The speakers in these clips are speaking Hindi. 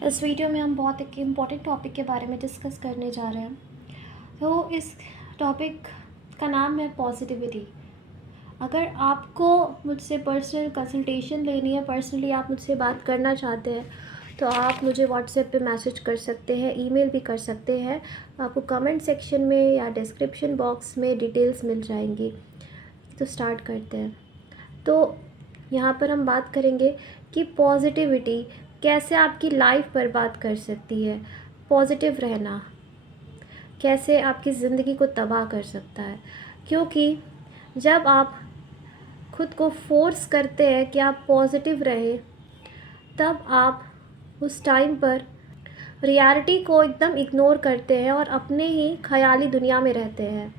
इस वीडियो में हम बहुत एक इम्पॉर्टेंट टॉपिक के बारे में डिस्कस करने जा रहे हैं। तो इस टॉपिक का नाम है पॉजिटिविटी। अगर आपको मुझसे पर्सनल कंसल्टेशन लेनी है, पर्सनली आप मुझसे बात करना चाहते हैं, तो आप मुझे व्हाट्सएप पे मैसेज कर सकते हैं, ईमेल भी कर सकते हैं। आपको कमेंट सेक्शन में या डिस्क्रिप्शन बॉक्स में डिटेल्स मिल जाएंगी। तो स्टार्ट करते हैं। तो यहाँ पर हम बात करेंगे कि पॉजिटिविटी कैसे आपकी लाइफ बर्बाद कर सकती है। पॉजिटिव रहना कैसे आपकी ज़िंदगी को तबाह कर सकता है, क्योंकि जब आप खुद को फोर्स करते हैं कि आप पॉजिटिव रहें, तब आप उस टाइम पर रियलिटी को एकदम इग्नोर करते हैं और अपने ही ख़याली दुनिया में रहते हैं।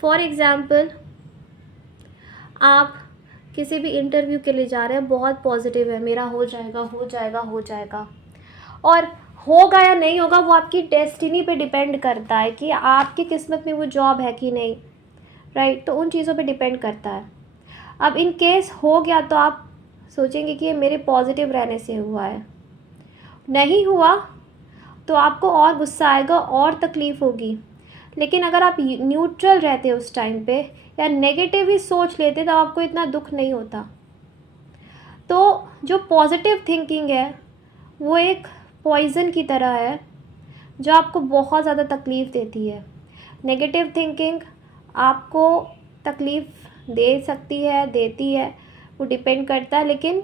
फॉर एग्ज़ाम्पल, आप किसी भी इंटरव्यू के लिए जा रहे हैं, बहुत पॉजिटिव है, मेरा हो जाएगा हो जाएगा हो जाएगा, और होगा या नहीं होगा वो आपकी डेस्टिनी पे डिपेंड करता है कि आपकी किस्मत में वो जॉब है कि नहीं, राइट। तो उन चीज़ों पे डिपेंड करता है। अब इन केस हो गया तो आप सोचेंगे कि ये मेरे पॉजिटिव रहने से हुआ है। नहीं हुआ तो आपको और गुस्सा आएगा और तकलीफ़ होगी। लेकिन अगर आप न्यूट्रल रहते उस टाइम पे या नेगेटिव ही सोच लेते तो आपको इतना दुख नहीं होता। तो जो पॉजिटिव थिंकिंग है वो एक पॉइज़न की तरह है जो आपको बहुत ज़्यादा तकलीफ़ देती है। नेगेटिव थिंकिंग आपको तकलीफ़ दे सकती है, देती है, वो डिपेंड करता है, लेकिन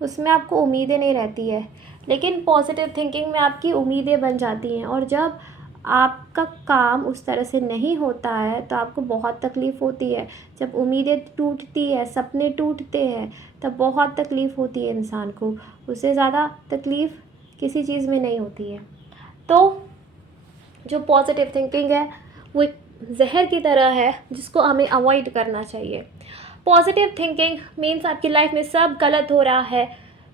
उसमें आपको उम्मीदें नहीं रहती है। लेकिन पॉजिटिव थिंकिंग में आपकी उम्मीदें बन जाती हैं, और जब आपका काम उस तरह से नहीं होता है तो आपको बहुत तकलीफ़ होती है। जब उम्मीदें टूटती है, सपने टूटते हैं, तब बहुत तकलीफ़ होती है इंसान को। उससे ज़्यादा तकलीफ़ किसी चीज़ में नहीं होती है। तो जो पॉजिटिव थिंकिंग है वो एक जहर की तरह है जिसको हमें अवॉइड करना चाहिए। पॉजिटिव थिंकिंग मीन्स आपकी लाइफ में सब गलत हो रहा है,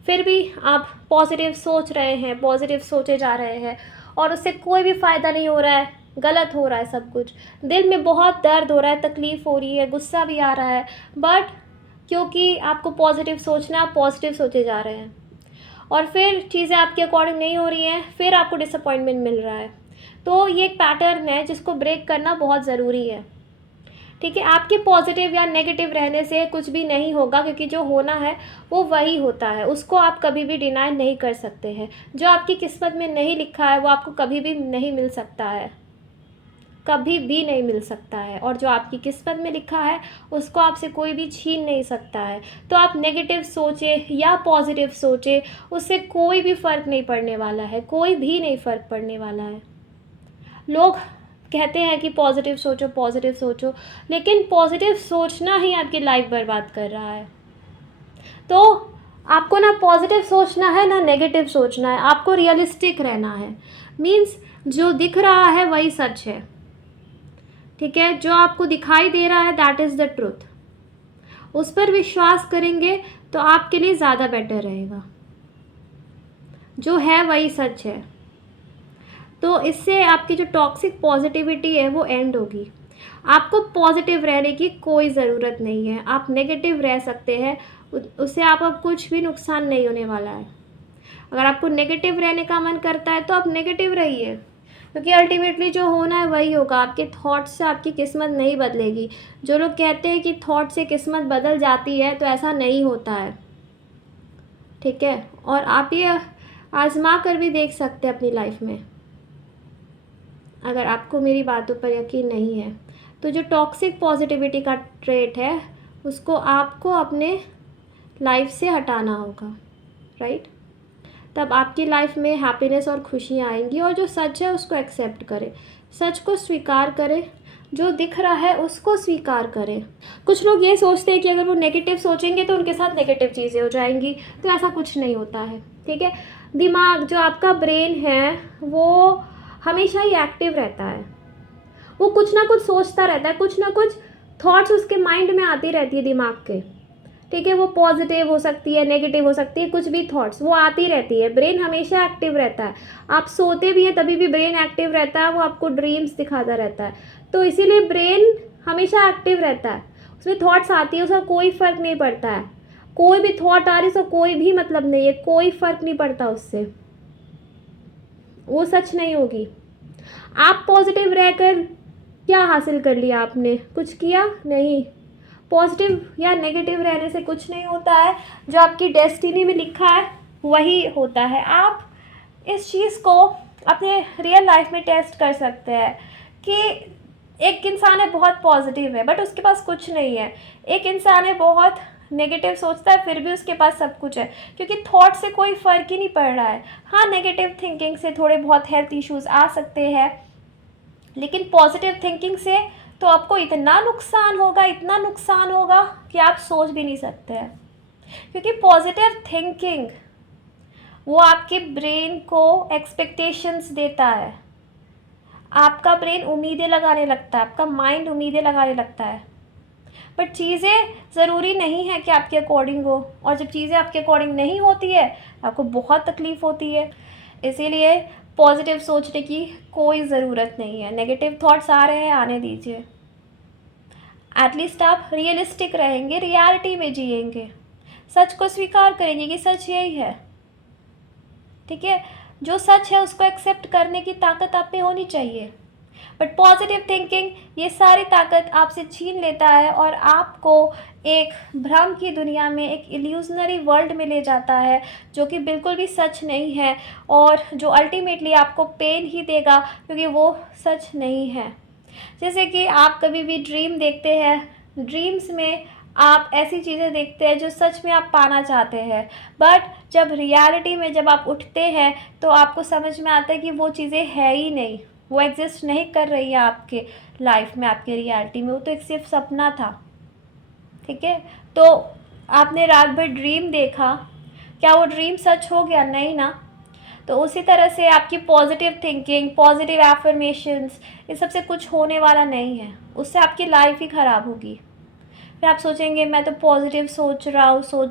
फिर भी आप पॉजिटिव सोच रहे हैं, पॉजिटिव सोचे जा रहे हैं, और उससे कोई भी फ़ायदा नहीं हो रहा है, गलत हो रहा है सब कुछ। दिल में बहुत दर्द हो रहा है, तकलीफ़ हो रही है, गुस्सा भी आ रहा है, बट क्योंकि आपको पॉजिटिव सोचना, आप पॉजिटिव सोचे जा रहे हैं, और फिर चीज़ें आपके अकॉर्डिंग नहीं हो रही हैं, फिर आपको डिसअपॉइंटमेंट मिल रहा है। तो ये एक पैटर्न है जिसको ब्रेक करना बहुत ज़रूरी है। ठीक है, आपके पॉजिटिव या नेगेटिव रहने से कुछ भी नहीं होगा, क्योंकि जो होना है वो वही होता है, उसको आप कभी भी डिनाई नहीं कर सकते हैं। जो आपकी किस्मत में नहीं लिखा है वो आपको कभी भी नहीं मिल सकता है, कभी भी नहीं मिल सकता है, और जो आपकी किस्मत में लिखा है उसको आपसे कोई भी छीन नहीं सकता है। तो आप नेगेटिव सोचे या पॉजिटिव सोचे, उससे कोई भी फ़र्क नहीं पड़ने वाला है, कोई भी नहीं फ़र्क पड़ने वाला है। लोग कहते हैं कि पॉजिटिव सोचो, लेकिन पॉजिटिव सोचना ही आपकी लाइफ बर्बाद कर रहा है। तो आपको ना पॉजिटिव सोचना है ना नेगेटिव सोचना है, आपको रियलिस्टिक रहना है। मीन्स जो दिख रहा है वही सच है, ठीक है। जो आपको दिखाई दे रहा है दैट इज़ द ट्रुथ, उस पर विश्वास करेंगे तो आपके लिए ज़्यादा बेटर रहेगा। जो है वही सच है। तो इससे आपकी जो टॉक्सिक पॉजिटिविटी है वो एंड होगी। आपको पॉजिटिव रहने की कोई ज़रूरत नहीं है, आप नेगेटिव रह सकते हैं, उससे आपका कुछ भी नुकसान नहीं होने वाला है। अगर आपको नेगेटिव रहने का मन करता है तो आप नेगेटिव रहिए, क्योंकि अल्टीमेटली जो होना है वही होगा। आपके थॉट्स से आपकी किस्मत नहीं बदलेगी। जो लोग कहते हैं कि थॉट से किस्मत बदल जाती है, तो ऐसा नहीं होता है, ठीक है। और आप ये आजमा कर भी देख सकते हैं अपनी लाइफ में, अगर आपको मेरी बातों पर यकीन नहीं है। तो जो टॉक्सिक पॉजिटिविटी का ट्रेट है उसको आपको अपने लाइफ से हटाना होगा, राइट। तब आपकी लाइफ में हैप्पीनेस और खुशियाँ आएंगी, और जो सच है उसको एक्सेप्ट करें, सच को स्वीकार करें, जो दिख रहा है उसको स्वीकार करें। कुछ लोग ये सोचते हैं कि अगर वो नेगेटिव सोचेंगे तो उनके साथ नेगेटिव चीज़ें हो जाएंगी, तो ऐसा कुछ नहीं होता है, ठीक है। दिमाग, जो आपका ब्रेन है, वो हमेशा ही एक्टिव रहता है, वो कुछ ना कुछ सोचता रहता है, कुछ ना कुछ थॉट्स उसके माइंड में आती रहती है दिमाग के, ठीक है। वो पॉजिटिव हो सकती है, नेगेटिव हो सकती है, कुछ भी थॉट्स वो आती रहती है। ब्रेन हमेशा एक्टिव रहता है, आप सोते भी हैं तभी भी ब्रेन एक्टिव रहता है, वो आपको ड्रीम्स दिखाता रहता है। तो इसीलिए ब्रेन हमेशा एक्टिव रहता है, उसमें थॉट्स आती है, उसका कोई फ़र्क नहीं पड़ता है। कोई भी थॉट आ रही है उसका कोई भी मतलब नहीं है, कोई फ़र्क नहीं पड़ता उससे, वो सच नहीं होगी। आप पॉजिटिव रहकर क्या हासिल कर लिया आपने? कुछ किया नहीं। पॉजिटिव या नेगेटिव रहने से कुछ नहीं होता है। जो आपकी डेस्टिनी में लिखा है वही होता है। आप इस चीज़ को अपने रियल लाइफ में टेस्ट कर सकते हैं कि एक इंसान है बहुत पॉजिटिव है बट उसके पास कुछ नहीं है, एक इंसान है बहुत नेगेटिव सोचता है फिर भी उसके पास सब कुछ है, क्योंकि थॉट से कोई फ़र्क ही नहीं पड़ रहा है। हाँ, नेगेटिव थिंकिंग से थोड़े बहुत हेल्थ इश्यूज़ आ सकते हैं, लेकिन पॉजिटिव थिंकिंग से तो आपको इतना नुकसान होगा, इतना नुकसान होगा कि आप सोच भी नहीं सकते हैं। क्योंकि पॉजिटिव थिंकिंग वो आपके ब्रेन को एक्सपेक्टेशंस देता है। आपका ब्रेन उम्मीदें लगाने लगता है, आपका माइंड उम्मीदें लगाने लगता है। बट चीज़ें ज़रूरी नहीं है कि आपके अकॉर्डिंग हो, और जब चीज़ें आपके अकॉर्डिंग नहीं होती है आपको बहुत तकलीफ़ होती है। इसीलिए पॉजिटिव सोचने की कोई ज़रूरत नहीं है। नेगेटिव थॉट्स आ रहे हैं, आने दीजिए। एटलीस्ट आप रियलिस्टिक रहेंगे, रियलिटी में जिएंगे, सच को स्वीकार करेंगे कि सच यही है। ठीक है, जो सच है उसको एक्सेप्ट करने की ताकत आप में होनी चाहिए। बट पॉजिटिव थिंकिंग ये सारी ताकत आपसे छीन लेता है और आपको एक भ्रम की दुनिया में, एक इल्यूजनरी वर्ल्ड में ले जाता है जो कि बिल्कुल भी सच नहीं है, और जो अल्टीमेटली आपको पेन ही देगा क्योंकि वो सच नहीं है। जैसे कि आप कभी भी ड्रीम देखते हैं, ड्रीम्स में आप ऐसी चीज़ें देखते हैं जो सच में आप पाना चाहते हैं, बट जब रियलिटी में जब आप उठते हैं तो आपको समझ में आता है कि वो चीज़ें है ही नहीं, वो एग्जिस्ट नहीं कर रही है आपके लाइफ में, आपके रियलिटी में। वो तो एक सिर्फ सपना था। ठीक है, तो आपने रात भर ड्रीम देखा, क्या वो ड्रीम सच हो गया? नहीं ना। तो उसी तरह से आपकी पॉजिटिव थिंकिंग, पॉजिटिव एफर्मेशंस, इस सबसे कुछ होने वाला नहीं है। उससे आपकी लाइफ ही ख़राब होगी। फिर आप सोचेंगे मैं तो पॉजिटिव सोच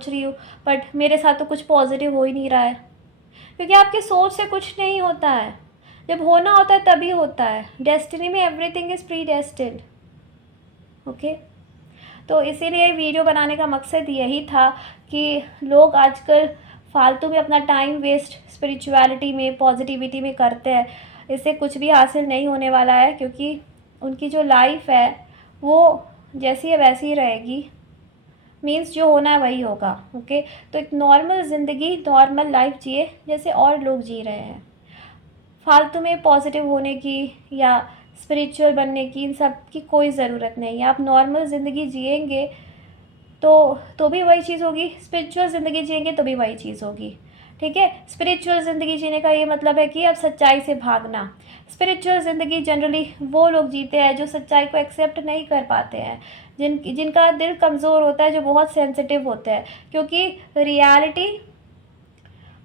रही हूँ बट मेरे साथ तो कुछ पॉजिटिव हो ही नहीं रहा है, क्योंकि आपकी सोच से कुछ नहीं होता है। जब होना होता है तभी होता है। डेस्टिनी में everything is pre destined. Okay, तो इसीलिए वीडियो बनाने का मकसद यही था कि लोग आजकल फालतू में अपना टाइम वेस्ट स्पिरिचुअलिटी में, पॉजिटिविटी में करते हैं। इससे कुछ भी हासिल नहीं होने वाला है, क्योंकि उनकी जो लाइफ है वो जैसी है वैसी ही रहेगी। मीन्स जो होना है वही होगा। ओके, तो एक नॉर्मल ज़िंदगी, नॉर्मल लाइफ जिए जैसे और लोग जी रहे हैं। फालतू में पॉजिटिव होने की या स्पिरिचुअल बनने की, इन सब की कोई ज़रूरत नहीं है। आप नॉर्मल ज़िंदगी जिएंगे तो भी वही चीज़ होगी, स्पिरिचुअल ज़िंदगी जिएंगे तो भी वही चीज़ होगी। ठीक है, स्पिरिचुअल ज़िंदगी जीने का ये मतलब है कि अब सच्चाई से भागना। स्पिरिचुअल ज़िंदगी जनरली वो लोग जीते हैं जो सच्चाई को एक्सेप्ट नहीं कर पाते हैं, जिनका दिल कमज़ोर होता है, जो बहुत सेंसिटिव होते हैं, क्योंकि रियलिटी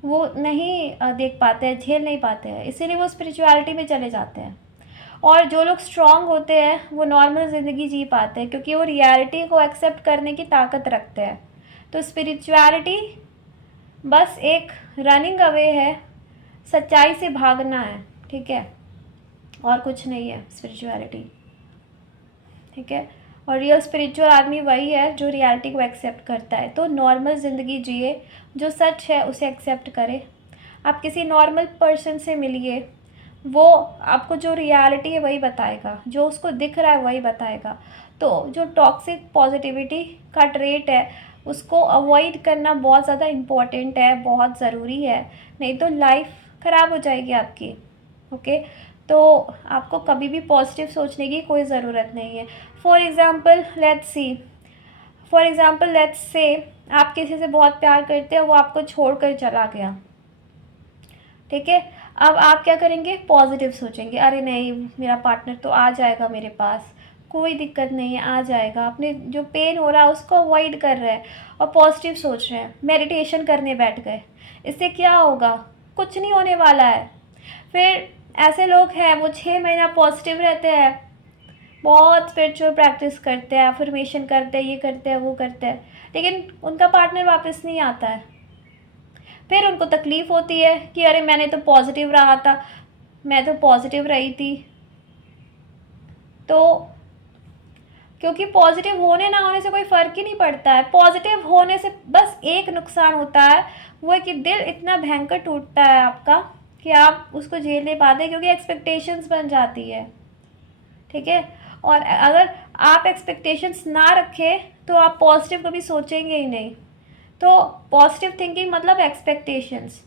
वो नहीं देख पाते हैं, झेल नहीं पाते हैं, इसीलिए वो स्पिरिचुअलिटी में चले जाते हैं। और जो लोग स्ट्रांग होते हैं वो नॉर्मल ज़िंदगी जी पाते हैं, क्योंकि वो रियलिटी को एक्सेप्ट करने की ताकत रखते हैं। तो स्पिरिचुअलिटी बस एक रनिंग अवे है, सच्चाई से भागना है। ठीक है, और कुछ नहीं है स्पिरिचुअलिटी। ठीक है, और रियल स्पिरिचुअल आदमी वही है जो रियलिटी को एक्सेप्ट करता है। तो नॉर्मल ज़िंदगी जिए, जो सच है उसे एक्सेप्ट करे। आप किसी नॉर्मल पर्सन से मिलिए, वो आपको जो रियलिटी है वही बताएगा, जो उसको दिख रहा है वही बताएगा। तो जो टॉक्सिक पॉजिटिविटी का ट्रेट है उसको अवॉइड करना बहुत ज़्यादा इम्पॉर्टेंट है, बहुत ज़रूरी है, नहीं तो लाइफ ख़राब हो जाएगी आपकी। ओके, तो आपको कभी भी पॉजिटिव सोचने की कोई ज़रूरत नहीं है। फॉर एग्ज़ाम्पल लेट्स से आप किसी से बहुत प्यार करते हैं, वो आपको छोड़कर चला गया। ठीक है, अब आप क्या करेंगे? पॉजिटिव सोचेंगे, अरे नहीं मेरा पार्टनर तो आ जाएगा मेरे पास, कोई दिक्कत नहीं है, आ जाएगा। अपने जो पेन हो रहा है उसको अवॉइड कर रहे हैं और पॉजिटिव सोच रहे हैं। मेडिटेशन करने बैठ गए, इससे क्या होगा? कुछ नहीं होने वाला है। फिर ऐसे लोग हैं वो 6 महीना पॉजिटिव रहते हैं, बहुत स्पिरिचुअल प्रैक्टिस करते हैं, अफर्मेशन करते हैं, ये करते हैं, वो करते हैं, लेकिन उनका पार्टनर वापस नहीं आता है। फिर उनको तकलीफ़ होती है कि अरे मैंने तो पॉजिटिव रहा था, मैं तो पॉजिटिव रही थी। तो क्योंकि पॉजिटिव होने ना होने से कोई फ़र्क ही नहीं पड़ता है। पॉजिटिव होने से बस एक नुकसान होता है, वो है कि दिल इतना भयंकर टूटता है आपका कि आप उसको झेल नहीं पाते, क्योंकि एक्सपेक्टेशंस बन जाती है, ठीक है। और अगर आप एक्सपेक्टेशंस ना रखें तो आप पॉजिटिव कभी सोचेंगे ही नहीं। तो पॉजिटिव थिंकिंग मतलब एक्सपेक्टेशंस,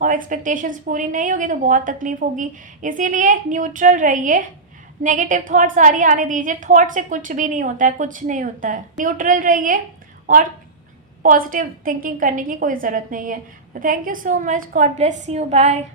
और एक्सपेक्टेशंस पूरी नहीं होगी तो बहुत तकलीफ होगी। इसीलिए न्यूट्रल रहिए, नेगेटिव थॉट सारी आने दीजिए, थॉट से कुछ भी नहीं होता है, कुछ नहीं होता है। न्यूट्रल रहिए और पॉजिटिव थिंकिंग करने की कोई ज़रूरत नहीं है। Thank you so much, God bless you, bye.